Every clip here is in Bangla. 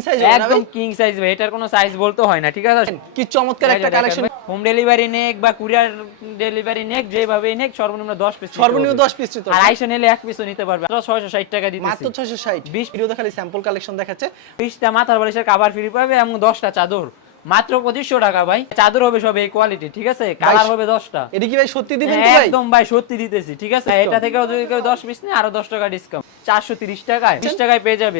সাইজ একদম কিং সাইজ ভাই এটার কোনো সাইজ বলতে হয় না ঠিক আছে? কি চমৎকার একটা কালেকশন হোম ডেলিভারি নেক বা কুরিয়ার ডেলিভারি নেক যেভাবে নেক সর্বনিম্ন 10 পিস সর্বনিম্ন 10 পিস নিতে আর হবে আইসা নিলে এক পিসও নিতে পারবে। মাত্র 660 টাকা দিতেছি। মাত্র 660 20 ভিডিওতে খালি স্যাম্পল কালেকশন দেখাচ্ছে। 20টা মাথার বালিশের কভার ফ্রি পাবে এবং 10টা চাদর। মাত্র পঁচিশশো টাকা ভাই। চাদর হবে সব এই কোয়ালিটি ঠিক আছে? কালার হবে 10টা এটা কি ভাই সত্যি দিবেন একদম ভাই সত্যি দিতেছি ঠিক আছে? এটা থেকে যদি কেউ 10 পিস নেই আরও 10 টাকা ডিসকাউন্ট 430 টাকায়। 20 টাকায় পেয়ে যাবে।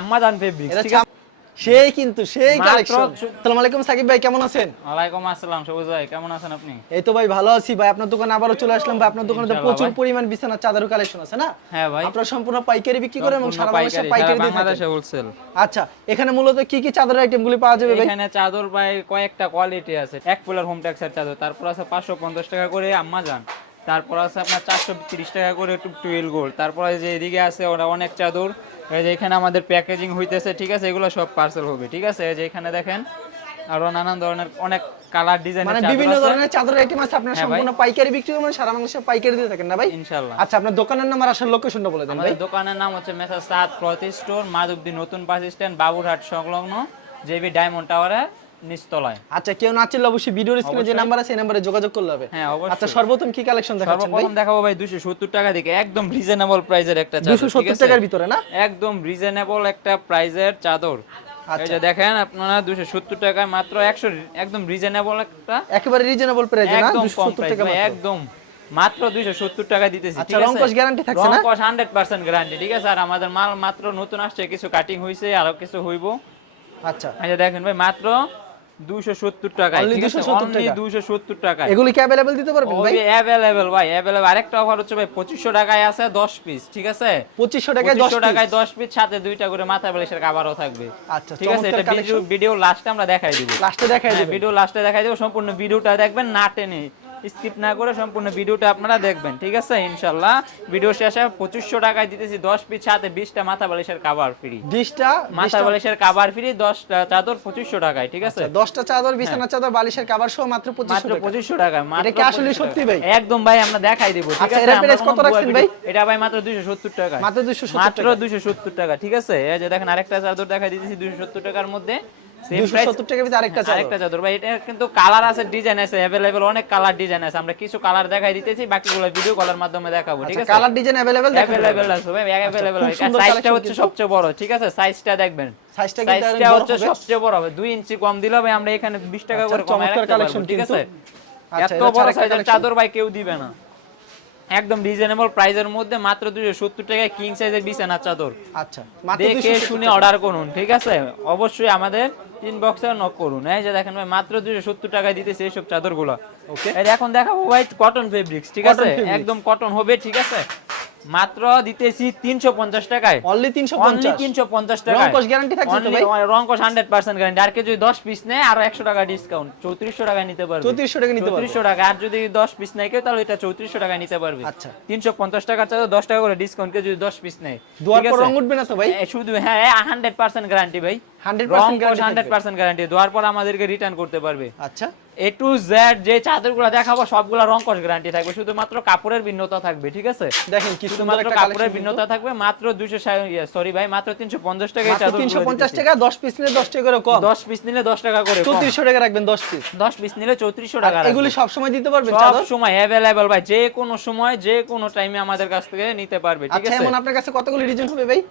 আম্মা আছে? ছাপ- সেই কিন্তু সেই কালেকশন সু- আসসালামু আলাইকুম সাকিব ভাই কেমন আছেন? ওয়ালাইকুম আসসালাম সবুজ ভাই কেমন আছেন আপনি? এই তো ভাই ভালো আছি ভাই। আপনার দোকানে আবারও চলে আসলাম ভাই। আপনার দোকানে তো প্রচুর পরিমাণ বিছানা চাদর কালেকশন আছে না? হ্যাঁ ভাই। আপনারা সম্পূর্ণ পাইকারি বিক্রি করেন এবং সারা বাংলাদেশে পাইকারি দিয়ে থাকেন। হোলসেল আচ্ছা এখানে মূলত কি কি চাদরের আইটেমগুলি পাওয়া যাবে ভাই? এখানে চাদর ভাই কয়েকটা কোয়ালিটি আছে। এক ফুলার হোম ট্যাক্সের চাদর তারপর আছে পাঁচশো পঞ্চাশ টাকা করে আম্মা যান। তারপর আছে আপনার চারশো তিরিশ টাকা করে একটু টুয়েল গোল্ড। তারপর যে এদিকে আছে ওরা অনেক চাদর। এই যে এখানে আমাদের প্যাকেজিং হইতেছে ঠিক আছে? এগুলো সব পার্সেল হবে ঠিক আছে? এই যে এখানে দেখেন আরও নানান ধরনের অনেক কালার ডিজাইনের মানে বিভিন্ন ধরনের চাদরের আইটেম আছে আপনারা হ্যাঁ সম্পূর্ণ পাইকারি বিক্রি করেন সারা বাংলাদেশে পাইকারি দিয়ে থাকেন না ভাই? ইনশাল্লাহ আচ্ছা আপনার দোকানের নাম আর আসার লোকেশনটা বলে দেন ভাই। দোকানের নাম হচ্ছে মেসার সাত ক্লথ স্টোর মাধবদী নতুন বাস স্ট্যান্ড বাবুরহাট সংলগ্ন জেবি ডায়মন্ড টাওয়ারের নিচতলায়। আচ্ছা কেউ না চিনলে অবশ্যই ভিডিওর স্ক্রিনে যে নাম্বার আছে এই নাম্বারে যোগাযোগ করলে হবে। হ্যাঁ অবশ্যই। আচ্ছা সর্বপ্রথম কি কালেকশন দেখাচ্ছেন ভাই? সর্বপ্রথম দেখাবো ভাই দুশো সত্তর টাকা থেকে একদম রিজনেবল প্রাইজের একটা চাদর দুশো ঠিক সত্তর আছে? টাকার ভিতরে না? একদম রিজনেবল একটা প্রাইজের চাদর। আচ্ছা। দেখেন আপনারা দুশো সত্তর টাকায় মাত্র একশো একদম রিজনেবল একটা একেবারে রিজনেবল প্রাইসে না? একদম দুশো কম সত্তর প্রাইস টাকা মাত্র। একদম। মাত্র দুইশো সত্তর টাকা দিতেছি আচ্ছা, রংকশ guarantee থাকছে না? রংকশ হান্ড্রেড পার্সেন্ট গ্যারান্টি ঠিক আছে? আর আমাদের মাল মাত্র নতুন আসছে কিছু কাটিং হয়েছে আরও কিছু হইব। আচ্ছা। এই দেখেন ভাই মাত্র টাকায় Only ঠিক আছে? 270 টাকা। দুশো সত্তর টাকায়। এগুলি কি অ্যাভেলেবল দিতে পারবেন ভাই? অ্যাভেলেবেল ভাই অ্যাভেলেবল আরেকটা অফার হচ্ছে ভাই পঁচিশশো টাকায় আছে দশ পিস ঠিক আছে? পঁচিশশো টাকায় দশ পঁচিশশো টাকায় দশ পিস সাথে দুইটা করে মাথা বালিশের থাকবে। আচ্ছা ঠিক আছে? এটা ভিডিও লাস্টে আমরা দেখাই দিব। লাস্টে দেখাই হ্যাঁ, ভিডিও লাস্টে দেখাই দিব। সম্পূর্ণ ভিডিওটা দেখবেন না টেনে স্কিপ না করে সম্পূর্ণ ভিডিওটা আপনারা দেখবেন ঠিক আছে? ইনশাল্লাহ ভিডিও শেষে পঁচিশশো টাকায় দিতেছি দশ পিস সাথে বিশটা মাথা বালিশের কাবার ফ্রি ডিশটা মাথা বালিশের কাবার ফ্রি দশটা চাদর পঁচিশশো টাকায় ঠিক আছে? দশটা চাদর বিছানা চাদর বালিশের কাভার সহ মাত্র মাত্র পঁচিশশো টাকায় মাত্র আসলে সত্যি ভাই? একদম ভাই আমরা দেখাই দিব ঠিক আচ্ছা, আছে? কত রাখছেন ভাই? এটা ভাই মাত্র দুইশো সত্তর টাকা মাত্র দুশো মাত্র দুইশো সত্তর টাকা ঠিক আছে? এই যে দেখেন আরেকটা চাদর দেখাই দিতেছি দুইশো সত্তর টাকার মধ্যে। আমরা কিছু কালার দেখাই দিতেছি বাকিগুলো ভিডিও কলার মাধ্যমে দেখাবো ঠিক আছে? কালার ডিজাইন অ্যাভেলেবল অ্যাভেলেবল আছে ভাই অ্যাভেলেবল সাইজটা হচ্ছে সবচেয়ে বড় ঠিক আছে? সাইজটা দেখবেন। সাইজটা কিন্তু সাইজটা বড় হচ্ছে সবচেয়ে বড় হবে। 2 ইঞ্চি কম দিলে ভাই আমরা এখানে 20 টাকা আচ্ছা, করে কমায় রাখতে পারব ঠিক আছে? আচ্ছা, এত বড় সাইজের চাদর ভাই কেউ দিবে না। একদম রিজনেবল প্রাইসের মধ্যে মাত্র 270 টাকায় কিং সাইজের বিছানার চাদর। আচ্ছা দেখে শুনে অর্ডার করুন ঠিক আছে? অবশ্যই আমাদের ইনবক্সে নক করুন। এই যে দেখেন ভাই মাত্র 270 টাকায় দিতেছে এইসব চাদরগুলো। ওকে এখন দেখাবো হোয়াইট কটন ফেব্রিক্স ঠিক আছে? একদম কটন হবে ঠিক আছে? মাত্র দিতেছি 350 টাকায়। অনলি অনলি 350 350 টাকা রংকশ guarantee থাকছে তো ভাই? রংকশ 100% গ্যারান্টি আর কেউ যদি 10 পিস নেয় আর 100 টাকা ডিসকাউন্ট 3400 টাকা নিতে পারবে। 3400 টাকা নিতে পারবে। 3400 টাকা আর যদি 10 পিস নেয় কেউ তাহলে এটা 3400 টাকা নিতে পারবে। আচ্ছা। 350 টাকা চাও 10 টাকা করে ডিসকাউন্ট কেউ যদি 10 পিস নেয়। দুয়ার পর রং উঠবে না তো ভাই? শুধু হ্যাঁ 100% গ্যারান্টি ভাই। 100% রং 100% গ্যারান্টি দেওয়ার পর আমাদেরকে রিটার্ন করতে পারবে। আচ্ছা। এ টু জেড যে চাদরগুলো দেখাবো সবগুলা রং কস গ্যারান্টি থাকবে শুধুমাত্র কাপড়ের ভিন্নতা থাকবে ঠিক আছে দেখেন কি সুন্দর শুধুমাত্র একটা কাপড়ের কালেকশন ভিন্নতা থাকবে মাত্র 200 সরি ভাই মাত্র 350 টাকায় মাত্র চাদর 350 টাকা 10 পিস নিলে 10 টাকা করে কম 10 পিস নিলে 10 টাকা করে কম 3400 টাকা রাখবেন 10 পিস 10 পিস নিলে 3400 আর টাকা এগুলি সব সময় দিতে পারবেন সব চাদর সময় अवेलेबल ভাই যে কোনো সময় যে কোনো টাইমে আমাদের কাছ থেকে নিতে পারবে ঠিক আচ্ছা আছে এমন আপনার কাছে কতগুলো ডিজাইন হবে ভাই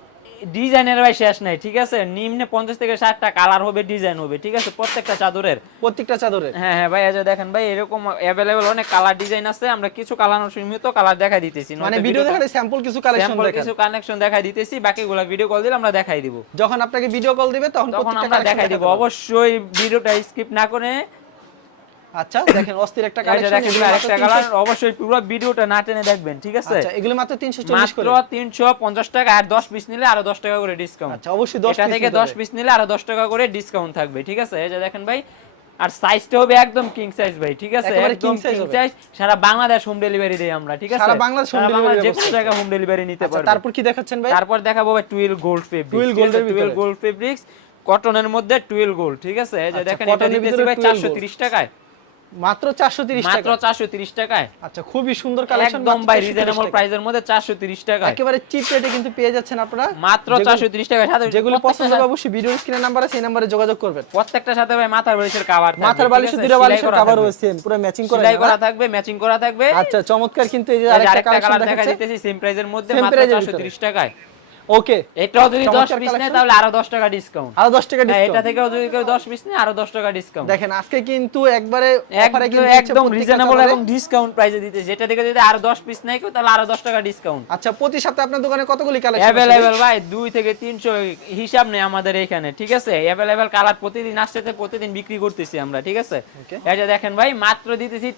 ডিজাইনের ভাই শেষ নাই ঠিক আছে? নিম্নে 50 থেকে 60টা কালার হবে ডিজাইন হবে ঠিক আছে? প্রত্যেকটা চাদরের। প্রত্যেকটা চাদরে হ্যাঁ হ্যাঁ ভাই এই দেখেন ভাই এরকম অ্যাভেলেবল অনেক কালার ডিজাইন আছে। আমরা কিছু কালার সীমিত কালার দেখাই দিতেছি। মানে ভিডিও দেখালে স্যাম্পল কিছু কালেকশন কিছু কানেকশন দেখাই দিতেছি বাকিগুলো ভিডিও কল দিলে আমরা দেখাই দিব। যখন আপনাকে ভিডিও কল দিবে তখন তখন প্রত্যেকটা আমরা দেখাই দিব। দেখাতে। অবশ্যই ভিডিওটা স্কিপ না করে আচ্ছা দেখেন অস্থির একটা কালেকশন আরেকটা কালার অবশ্যই পুরো ভিডিওটা না টেনে দেখবেন ঠিক আছে? আচ্ছা এগুলো মাত্র 340 করে। তিনশো পঞ্চাশ টাকা আর দশ পিস নিলে আরও দশ টাকা করে ডিসকাউন্ট আচ্ছা অবশ্যই 10 এটা থেকে নিতে দশ হবে। পিস নিলে আরও দশ টাকা করে ডিসকাউন্ট থাকবে ঠিক আছে? এই যে দেখেন ভাই আর সাইজটা হবে একদম কিং সাইজ ভাই ঠিক আছে? একদম কিং সাইজ সারা বাংলাদেশ হোম ডেলিভারি দেই আমরা ঠিক আছে? সারা বাংলাদেশ delivery বাংলাদেশ যে কোনো জায়গায় হোম ডেলিভারি নিতে আচ্ছা পারবে। তারপর কি দেখাচ্ছেন ভাই? তারপর দেখাবো ভাই twill gold fabrics Twill gold এর গোল্ড ফেব্রিক্স কটনের মধ্যে টুয়েল গোল্ড ঠিক আছে? এই যে আচ্ছা, দেখেন এটা ভিতরে ভাই twill gold। চারশো তিরিশ টাকায়। মাত্র 430 মাত্র টাকা চারশো তিরিশ টাকায়? আচ্ছা খুবই সুন্দর কালেকশন একদম ভাই রিজনেবল প্রাইসের মধ্যে চারশো তিরিশ টাকায়। একেবারে চিপ রেটে কিন্তু পেয়ে যাচ্ছেন আপনারা। মাত্র যেগুলো- চারশো তিরিশ টাকা সাথে যেগুলো পছন্দ হবে অবশ্যই ভিডিও স্ক্রিনের নাম্বার আছে এই নাম্বারে যোগাযোগ করবেন। প্রত্যেকটার সাথে ভাই মাথার বালিশের কাভার মাথার বালিশ দুটো বালিশের কভার সেম পুরো ম্যাচিং করে সেলাই করা থাকবে ম্যাচিং করা থাকবে। আচ্ছা চমৎকার কিন্তু এই যে আরেকটা কালার দেখা দিতেছি সেম প্রাইসের মধ্যে মাত্র price এর চারশো ভিতরে। তিরিশ টাকায়। ওকে এটাও যদি দশ চমৎকার পিস নেয় তাহলে আরও দশ টাকা ডিসকাউন্ট আরও 10 টাকা হ্যাঁ, এটা ডিসকাউন্ট থেকেও যদি কেউ দশ পিস নেয় আরও দশ টাকা ডিসকাউন্ট দেখেন আজকে কিন্তু একবারে অফারে কিন্তু একদম রিজনেবল এবং ডিসকাউন্ট প্রাইসে দিতেছে যেটা থেকে যদি আরও দশ পিস নেয় কেউ তাহলে আরও দশ টাকা ডিসকাউন্ট আচ্ছা প্রতি সপ্তাহে আপনার দোকানে কতগুলি কালেকশন অ্যাভেলেবেল ভাই দুই থেকে তিনশো হিসাব নেই আমাদের এখানে ঠিক আছে? অ্যাভেলেবেল কালার প্রতিদিন আসতেছে প্রতিদিন বিক্রি করতেছি আমরা ঠিক আছে. এই যে দেখেন ভাই মাত্র দিতেছি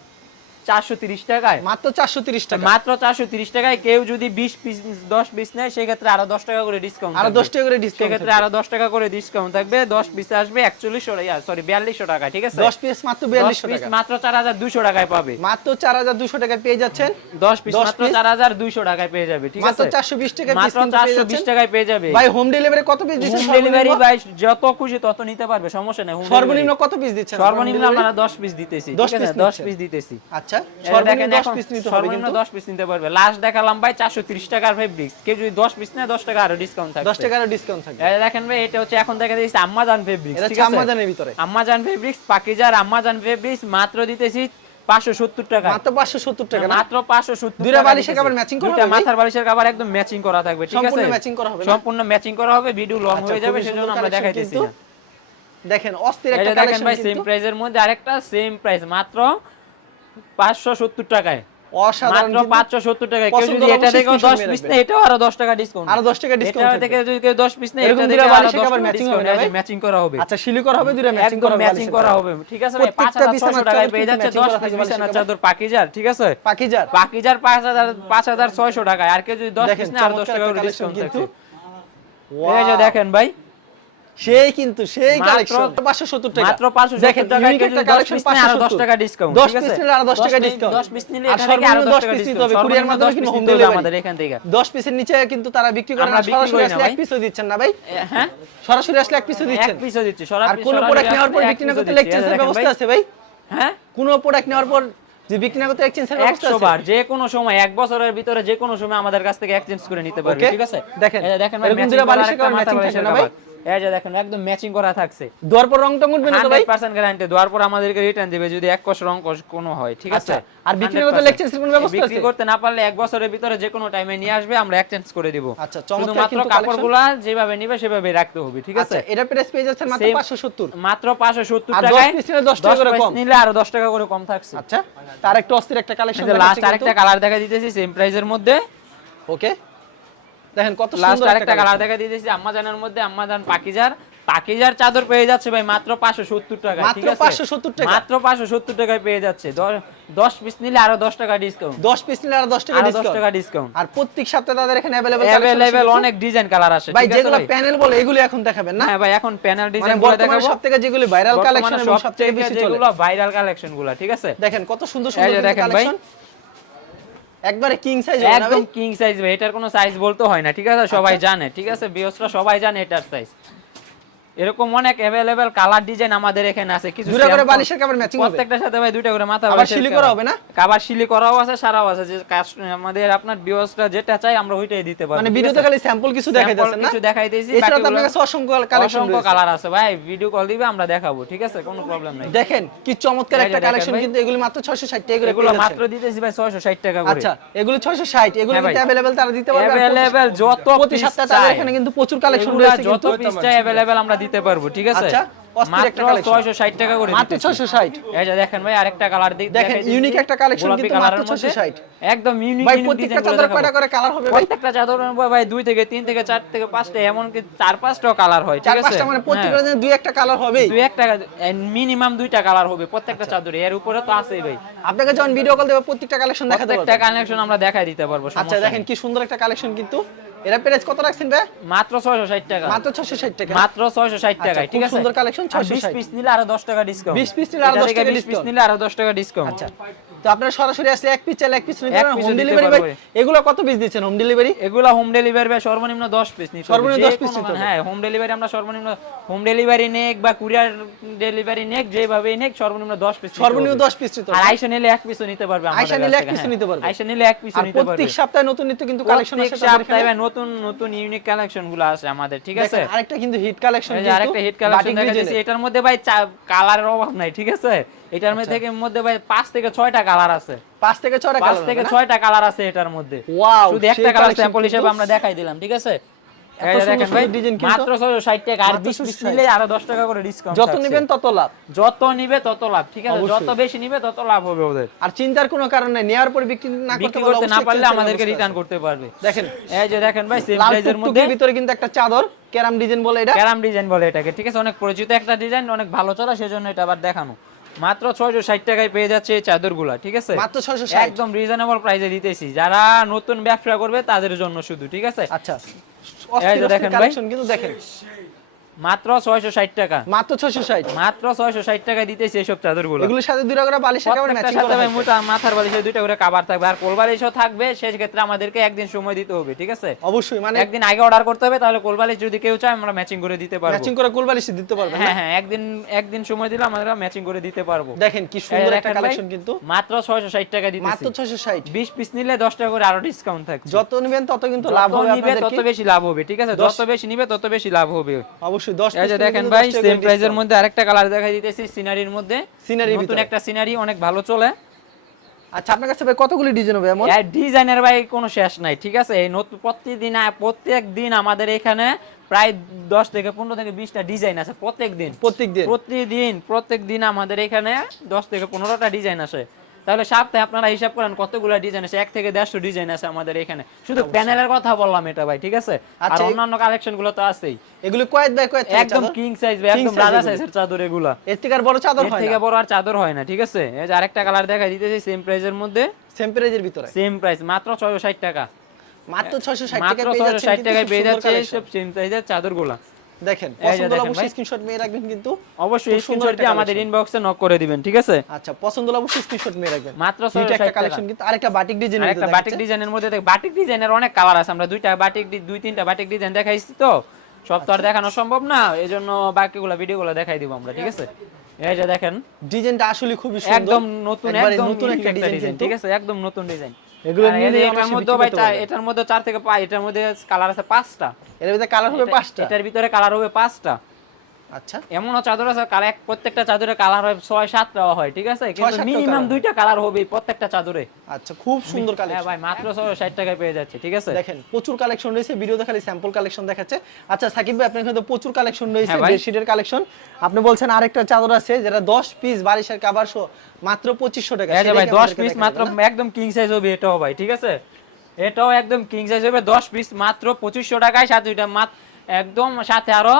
চারশো তিরিশ টাকায়। মাত্র 430 টাকা। মাত্র চারশো তিরিশ টাকায় কেউ যদি বিশ পিস দশ পিস নেয় সেক্ষেত্রে আরও দশ টাকা করে ডিসকাউন্ট আরও 10 টাকা করে ডিসকাউন্ট সেক্ষেত্রে আরও দশ টাকা করে ডিসকাউন্ট থাকবে। দশ পিস আসবে একচল্লিশশো সরি বিয়াল্লিশশো টাকা ঠিক আছে? 10 পিস মাত্র 10 4200 পিস মাত্র চার হাজার দুশো টাকায় পাবে। মাত্র 4200 টাকায় পেয়ে যাচ্ছেন। দশ পিস মাত্র চার হাজার দুইশো টাকায় পেয়ে যাবে ঠিক আছে? 420 টাকা মাত্র চারশো বিশ টাকায় পেয়ে যাবে। ভাই হোম ডেলিভারি কত পিস দিচ্ছেন? হোম ডেলিভারি ভাই যত খুশি তত নিতে পারবে সমস্যা নেই সর্বনিম্ন কত পিস দিচ্ছেন? সর্বনিম্ন আমরা 10 পিস দিতেছি 10 ঠিক আছে? piece 10 নিচ্ছেন। পিস দিতেছি। আচ্ছা। এই সর্বনিম্ন 10 পিস নিতে হবে সর্বনিম্ন কিন্তু। 10 পিস নিতে পারবে। লাস্ট দেখালাম ভাই 430 টাকার ফেব্রিক্স কেউ যদি 10 পিস নেয় 10 টাকা আরও ডিসকাউন্ট থাকবে। 10 টাকার ডিসকাউন্ট থাকবে। এই দেখেন ভাই এটা হচ্ছে এখন দেখা দিয়েছি আম্মাজান ফেব্রিক্স ঠিক আছে? আমাজনের ভিতরে। আম্মাজান ফেব্রিক্স পাকিজার আম্মাজান ফেব্রিক্স মাত্র দিতেছি 570 টাকা। মাত্র 570 টাকা মাত্র 570 দুইটা বালিশের। কাভার matching করা হবে মাথার বালিশের কভার একদম ম্যাচিং করা থাকবে ঠিক আছে? সম্পূর্ণ matching করা হবে সম্পূর্ণ ম্যাচিং করা হবে ভিডিও লং আচ্ছা, হয়ে যাবে সেজন্য আমরা দেখাইতেছি না। দেখেন অস্থির একটা যে দেখেন ভাই সেম কিন্তু প্রাইসের মধ্যে আরেকটা সেম প্রাইস মাত্র 570 টাকায়। অসাধারণ মাত্র 570 টাকায়। কেউ যদি এটা screenshot 10 পিস নেয় এটাও আরও 10 টাকা ডিসকাউন্ট আরও 10 টাকা ডিসকাউন্ট এটা থেকে যদি কেউ 10 পিস নেয় এটা থেকে আরও 10 টাকা ডিসকাউন্ট হবে ম্যাচিং করা হবে আচ্ছা শিলি করা হবে। দুইটা ম্যাচিং করা হবে ম্যাচিং করা হবে। ঠিক আছে ভাই প্রত্যেকটা 5600 টাকায় পেয়ে যাচ্ছে matching 10 পিস থাকে চাদর পাকিজার ঠিক আছে? পাকিজার পাকিজার 5000 5600 টাকায়। আর কেউ যদি 10 দেখেন পিস নেয় আরও 10 টাকা ডিসকাউন্ট কিন্তু। এই যে দেখেন ভাই সেই কিন্তু সেই কালেকশন 570 টাকা। মাত্র 570 দেখেন টাকায় ইউনিক কেউ একটা কালেকশন পিস নেয় আরও 10 টাকা ডিসকাউন্ট 10 পিস নিলে আরও 10 টাকা ডিসকাউন্ট 10 পিস নিলে আর থেকে আরও 10 10 পিস নিতে হবে। কুরিয়ার মাধ্যমে কিন্তু হোম ডেলিভারি আমাদের এখান থেকে। 10 পিসের নিচে কিন্তু তারা বিক্রি করে না সরাসরি আসলে এক পিসও দিচ্ছেন না ভাই। হ্যাঁ? সরাসরি আসলে এক পিসও এক দিচ্ছেন পিসও দিচ্ছি আর কোন প্রোডাক্ট নেওয়ার পর বিক্রি না করতে এক্সচেঞ্জের ব্যবস্থা আছে ভাই? হ্যাঁ? কোন প্রোডাক্ট নেওয়ার পর যে বিক্রি না করতে এক্সচেঞ্জের ব্যবস্থা একশো আছে বার যে কোনো সময় এক বছরের ভিতরে যে কোনো সময় আমাদের কাছ থেকে এক্সচেঞ্জ করে নিতে পারবে ঠিক আছে? দেখেন, দেখেন বালিশের থাকে না ভাই? Cover। এই যে দেখেন একদম ম্যাচিং করা থাকছে। দেওয়ার পর রং টং উঠবে না তো ভাই? 100% গ্যারান্টি দেওয়ার পর আমাদেরকে রিটার্ন দিবে যদি এক কষ রং কষ কোনো হয় ঠিক আছে? আচ্ছা, আর বিক্রি করতে 100% exchange এর কোনো ব্যবস্থা বিক্রি করতে না পারলে এক বছরের ভিতরে যে কোনো টাইমে নিয়ে আসবে আমরা এক্সচেঞ্জ করে দিব। আচ্ছা, চমৎকার কিন্তু collection। যেভাবে নিবে সেভাবে রাখতে হবে ঠিক আছে? আচ্ছা এটা প্রাইস পেয়ে যাচ্ছেন মাত্র Same- 570 মাত্র 570 টাকায় নিলে 10 টাকা করে কম। নিলে আরও 10 টাকা করে কম থাকছে। আচ্ছা তার একটা অস্থির একটা কালেকশন লাস্ট আরেকটা কালার দেখা দিতেছি সেম মধ্যে। ওকে দেখেন কত লাস্ট সুন্দর আরেকটা কালার দেখা দিতেছি আম্মা জানের মধ্যে আম্মা জান পাকিজার পাকিজার চাদর পেয়ে যাচ্ছে ভাই মাত্র 570 টাকা মাত্র ঠিক আছে 570 টাকা। মাত্র 570 টাকায় পেয়ে যাচ্ছে 10 পিস নিলে আরো 10 টাকা ডিসকাউন্ট 10 পিস নিলে আর 10 টাকা আরো 10 ডিসকাউন্ট টাকা ডিসকাউন্ট আর প্রত্যেক সপ্তাহে তাদের এখানে अवेलेबल अवेलेबल অনেক ডিজাইন কালার আসে ভাই ঠিক আছে যেগুলো ভাই প্যানেল বলে এগুলো এখন দেখাবেন না হ্যাঁ ভাই এখন প্যানেল মানে ডিজাইন গুলো বর্তমানে দেখাবো সবথেকে যেগুলো ভাইরাল কালেকশন বর্তমানে এবং সব সবথেকে থেকে বেশি চলে যেগুলো ভাইরাল কালেকশন গুলো ঠিক আছে দেখেন কত সুন্দর এই সুন্দর যে দেখেন ভাই। কালেকশন একবারে কিং সাইজ একদম কিং সাইজ এটার কোনো সাইজ বলতে হয় না ঠিক আছে? সবাই আচ্ছা। জানে ঠিক আছে? বিয়সরা সবাই জানে এটার সাইজ এরকম অনেক अवेलेबल কালার ডিজাইন আমাদের এখানে আছে কিছু দুটা করে sample- বালিশের কাপড় ম্যাচিং হবে প্রত্যেকটার সাথে ভাই দুইটা করে মাথা আবার বালিশের শিলি cover। করা হবে না? কাবার শিলি করাও আছে সারাও আছে যে কাজ- আমাদের আপনার বিয়সরা যেটা চাই আমরা ওইটাই দিতে পারবো মানে ঠিক ভিডিওতে আছে? খালি স্যাম্পল কিছু দেখাই Sample যাচ্ছেন না কিছু দেখাই দিয়েছি এছাড়া তো বাকিগুলো- আপনার কাছে অসংখ্য কালেকশন অসংখ্য কালার আছে ভাই ভিডিও কল দিবে আমরা দেখাবো ঠিক আছে কোনো প্রবলেম নাই দেখেন কি চমৎকার এই যে একটা দেখেন কালেকশন ভাই। কিন্তু এগুলো মাত্র 660 টাকা করে এগুলো পেয়ে মাত্র যাচ্ছেন। দিতেছি ভাই 660 টাকা করে আচ্ছা এগুলো 660 এগুলো হ্যাঁ কিন্তু ভাই। अवेलेबल তারা দিতে পারবে আর প্রতি- अवेलेबल যত প্রতি piece সপ্তাহে তাদের চাই। এখানে কিন্তু প্রচুর কালেকশন এগুলা রয়েছে যত কিন্তু পিস চাই अवेलेबल আমরা দিতে পারব ঠিক আছে? আচ্ছা, মাত্র 660 টাকা করে মাত্র 660 এই যে দেখেন ভাই আরেকটা কালার দিক দেখেন, unique একটা collection কিন্তু মাত্র 660 একদম ইউনিক ভাই প্রত্যেকটা চাদর কয়টা করে কালার হবে প্রত্যেকটা চাদর ভাই দুই থেকে তিন থেকে চার থেকে পাঁচটা এমন কি চার পাঁচটাও কালার হয় ঠিক চার পাঁচটা মানে প্রত্যেকটা হ্যাঁ। দুই একটা কালার দুই একটা মিনিমাম দুইটা কালার হবে প্রত্যেকটা চাদরে এর উপরে তো আছেই ভাই। আপনাকে যখন ভিডিও কল দেবে প্রত্যেকটা কালেকশন দেখাতে প্রত্যেকটা পারবেন কানেকশন আমরা দেখাই দিতে পারব আচ্ছা দেখেন কি সুন্দর একটা কালেকশন কিন্তু। এরা প্রাইস কত রাখছেন ভাই? মাত্র ছয়শো ষাট টাকা। মাত্র 660 টাকা। মাত্র ছয়শো ষাট আচ্ছা, টাকায় ঠিক আছে? সুন্দর কালেকশন 660 20 পিস নিলে আরও দশ টাকা ডিসকাউন্ট 20 পিস নিলে আরও 10 টাকা পিস নিলে আরও দশ টাকা ডিসকাউন্ট আচ্ছা। তো আপনারা সরাসরি আসলে এক পিস চাইলে এক পিস নিতে পারেন হোম ডেলিভারি ভাই এগুলো কত পিস দিচ্ছেন হোম ডেলিভারি এগুলা হোম ডেলিভারি বা সর্বনিম্ন 10 পিস নিতে সর্বনিম্ন 10 piece কোনো নিতে হ্যাঁ হোম ডেলিভারি আমরা সর্বনিম্ন হোম ডেলিভারি নেক বা কুরিয়ার ডেলিভারি নেক যেভাবে নেক সর্বনিম্ন 10 পিস সর্বনিম্ন 10 পিস নিতে আর আইসা নিলে এক পিসও নিতে পারবে আমাদের আইসা নিলে এক থেকে, piece ও হ্যাঁ। নিতে পারবে। আইসা নিলে এক পিসও নিতে পারবে। প্রত্যেক সপ্তাহে নতুন নিত্য কিন্তু কালেকশন আসে তাদের সপ্তাহে নতুন নতুন ইউনিক কালেকশনগুলো আছে আমাদের ঠিক আছে? আরেকটা কিন্তু হিট কালেকশন আরেকটা হিট কালেকশন দেখা যাচ্ছে এটার মধ্যে ভাই কালারের অভাব নাই ঠিক আছে? এটার মধ্যে থেকে মধ্যে ভাই পাঁচ থেকে ছয়টা কালার আছে? পাঁচ থেকে ছয়টা পাঁচ থেকে ছয়টা কালার আছে এটার মধ্যে। ওয়াও শুধু একটা কালার স্যাম্পল হিসেবে আমরা দেখাই দিলাম ঠিক আছে। মাত্র 660 টাকা আর 20 পিস নিলে আরও 10 টাকা করে ডিসকাউন্ট যত নেবেন তত লাভ। যত নিবে তত লাভ ঠিক আছে? যত বেশি নিবে তত লাভ হবে ওদের। আর চিন্তার কোনো কারণ নাই নেওয়ার পর বিক্রি না করতে না পারলে আমাদেরকে রিটার্ন করতে পারবে। দেখেন এই যে দেখেন ভাই সেম প্রাইজের মধ্যে ভিতরে কিন্তু একটা চাদর ক্যারাম ডিজাইন বলে এটা। ক্যারাম ডিজাইন বলে এটাকে ঠিক আছে? অনেক পরিচিত একটা ডিজাইন অনেক ভালো চলা সেজন্য এটা আবার দেখানো। মাত্র ছয়শো ষাট টাকায় পেয়ে যাচ্ছে এই চাদরগুলা ঠিক আছে? মাত্র ছয়শো একদম রিজনেবল প্রাইসে দিতেছি। যারা নতুন ব্যবসা করবে তাদের জন্য শুধু ঠিক আছে? আচ্ছা। দেখেন ভাই। কিন্তু দেখেন। মাত্র ছয়শো ষাট টাকা। মাত্র 660 মাত্র ছয়শো ষাট টাকা দিতেছি এইসব চাদরগুলো। এগুলোর সাথে দুইটা করে বালিশের কাপড় ম্যাচিং করা থাকবে। মোটা মাথার বালিশে দুইটা করে কাবার থাকবে। আর কোল বালিশও থাকবে সেই ক্ষেত্রে আমাদেরকে একদিন সময় দিতে হবে ঠিক আছে? অবশ্যই মানে একদিন আগে অর্ডার করতে হবে তাহলে কোল বালিশ যদি কেউ চায় আমরা ম্যাচিং করে দিতে পারব। ম্যাচিং করে কুল বালিশ দিতে পারবেন হ্যাঁ হ্যাঁ একদিন একদিন সময় দিলে আমরা ম্যাচিং করে দিতে পারব। দেখেন কি সুন্দর একটা কালেকশন কিন্তু। মাত্র 660 টাকা দিতেছি। মাত্র 660 20 পিস নিলে 10 টাকা করে আরও ডিসকাউন্ট থাকছে। যত নেবেন তত কিন্তু লাভ হবে আপনাদের তত বেশি লাভ হবে ঠিক আছে? যত বেশি নিবে তত বেশি লাভ হবে। অবশ্যই। 10 এই যে দেখেন ভাই সেম প্রাইজের মধ্যে আরেকটা কালার দেখাই দিতেছি সিনারির মধ্যে। সিনারির নতুন একটা সিনারি অনেক ভালো চলে। আচ্ছা আপনার কাছে ভাই কতগুলি ডিজাইন হবে এমন? ডিজাইনের ভাই কোনো শেষ নাই ঠিক আছে? এই নতুন প্রতিদিন প্রত্যেক দিন আমাদের এখানে প্রায় দশ থেকে পনেরো থেকে বিশটা ডিজাইন আছে প্রত্যেক দিন। প্রত্যেকদিন প্রতিদিন প্রত্যেক দিন আমাদের এখানে দশ থেকে পনেরোটা ডিজাইন আসে। তাহলে সপ্তাহে আপনারা হিসাব করেন কতগুলো ডিজাইন আছে? এক থেকে দেড়শো ডিজাইন আছে আমাদের এখানে। শুধু প্যানেলের কথা বললাম এটা ভাই ঠিক আছে? আর আচ্ছা, অন্যান্য কালেকশনগুলো তো আছেই। এগুলো কয়েক বাই কয়েক একদম চাদর? কিং সাইজ ভাই একদম রাজা সাইজের চাদর এগুলা। এর থেকে আর বড় চাদর এর হয় থেকে বড় আর চাদর হয় না ঠিক আছে? এই যে আরেকটা কালার দেখা দিতেছি সেম প্রাইজের মধ্যে। সেম প্রাইজের ভিতরে? সেম প্রাইস মাত্র ছয়শো ষাট টাকা। মাত্র 660 মাত্র টাকা ষাট কিন্তু টাকায় খুব পেয়ে যাচ্ছে। এইসব সেম সাইজের চাদরগুলা দেখেন পছন্দ হলে অবশ্যই। স্ক্রিনশট মেরে রাখবেন কিন্তু অবশ্যই খুব স্ক্রিনশট দিয়ে আমাদের ইনবক্সে নক করে দিবেন ঠিক আছে? আচ্ছা পছন্দ হলে অবশ্যই স্ক্রিনশট রাখবেন। মাত্র হিট 660 টাকা। কালেকশন কিন্তু আরেকটা বাটিক ডিজাইন আর একটা বাটিক ডিজাইনের মধ্যে দেখ বাটিক ডিজাইনের অনেক কালার আছে আমরা দুইটা বাটিক দুই তিনটা বাটিক ডিজাইন দেখাইছি তো। সব তো আর আচ্ছা। দেখানো সম্ভব না এজন্য বাকিগুলো ভিডিওগুলো দেখাই দিব আমরা ঠিক আছে? এই যে দেখেন। ডিজাইনটা আসলে খুবই সুন্দর। একদম নতুন একদম নতুন একটা ডিজাইন ঠিক আছে? একদম নতুন ডিজাইন এগুলো এটার মধ্যে ভাই। এটার চার থেকে পাঁচ এটার মধ্যে কালার আছে পাঁচটা। এর ভিতরে কালার হবে পাঁচটা। এটার ভিতরে কালার হবে পাঁচটা। আচ্ছা। এমনও চাদর আছে কালার এক প্রত্যেকটা চাদরে কালার হয় ছয় সাতটাও হয় ঠিক আছে? কিন্তু মিনিমাম দুইটা কালার হবে প্রত্যেকটা চাদরে। আচ্ছা খুব সুন্দর হ্যাঁ কালেকশন ভাই মাত্র ছয়শো ষাট টাকায় পেয়ে যাচ্ছে ঠিক আছে? দেখেন প্রচুর কালেকশন রয়েছে ভিডিও দেখালে স্যাম্পল কালেকশন দেখাচ্ছে। আচ্ছা সাকিব ভাই আপনার এখানে তো প্রচুর কালেকশন রয়েছে হ্যাঁ। বেডশিটের কালেকশন আপনি বলছেন আরেকটা চাদর আছে যেটা 10 পিস বারিশের কাভার সহ মাত্র 2500 টাকা। এই যে ভাই কি দশ আমাদেরকে পিস মাত্র একদম কিং সাইজ হবে এটাও ভাই ঠিক আছে? এটাও একদম কিং সাইজ হবে দশ পিস মাত্র পঁচিশশো টাকায় সাথে দুইটা মাত্র একদম সাথে আরও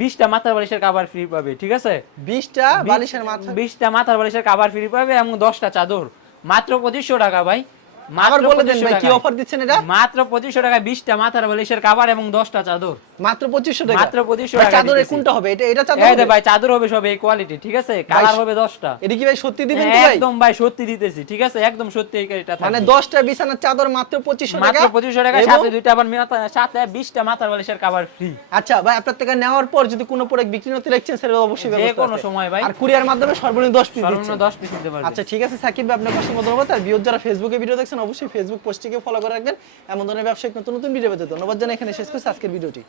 বিশটা মাথার বালিশের কাবার ফ্রি পাবে ঠিক আছে? 20টা বালিশের মাথা বিশটা মাথার বালিশের কাভার ফ্রি পাবে এবং দশটা চাদর। মাত্র পঁচিশশো টাকা ভাই। আবার মাত্র বলে দেন ভাই কি অফার দিচ্ছেন এটা? মাত্র পঁচিশশো টাকা বিশটা মাথার বালিশের কাভার এবং দশটা চাদর। মাত্র 2500 টাকা? মাত্র 2500 টাকা চাদরে কোনটা হবে? এটা এটা চাদর এই ভাই চাদর হবে সব এই কোয়ালিটি ঠিক আছে? কালার হবে দশটা। এটা কি ভাই সত্যি দিবেন তো ভাই? একদম ভাই সত্যি দিতেছি ঠিক আছে? একদম সত্যি এই এটা মানে 10টা বিছানার চাদর মাত্র 2500 টাকা? মাত্র পঁচিশশো টাকা সাথে দুইটা আবার মাথা- সাথে বিশটা মাথার বালিশের কাভার ফ্রি আচ্ছা ভাই আপনার থেকে নেওয়ার পর যদি কোনো প্রোডাক্ট বিক্রি হতে এর অবশ্যই যে কোনো সময় ভাই। আর কুরিয়ার মাধ্যমে সর্বনিম্ন 10 পিস সর্বনিম্ন পিস আচ্ছা ঠিক আছে সাকিব ভাই আপনার অসংখ্য ধন্যবাদ। আর ভিউজ যারা ফেসবুকে ভিডিও দেখছেন অবশ্যই ফেসবুক পোস্টটিকে ফলো করে রাখবেন। এমন ধরনের ব্যবসায়িক নতুন নতুন ভিডিও পেতে ধন্যবাদ জানাই। এখানে শেষ করছি আজকের ভিডিওটি।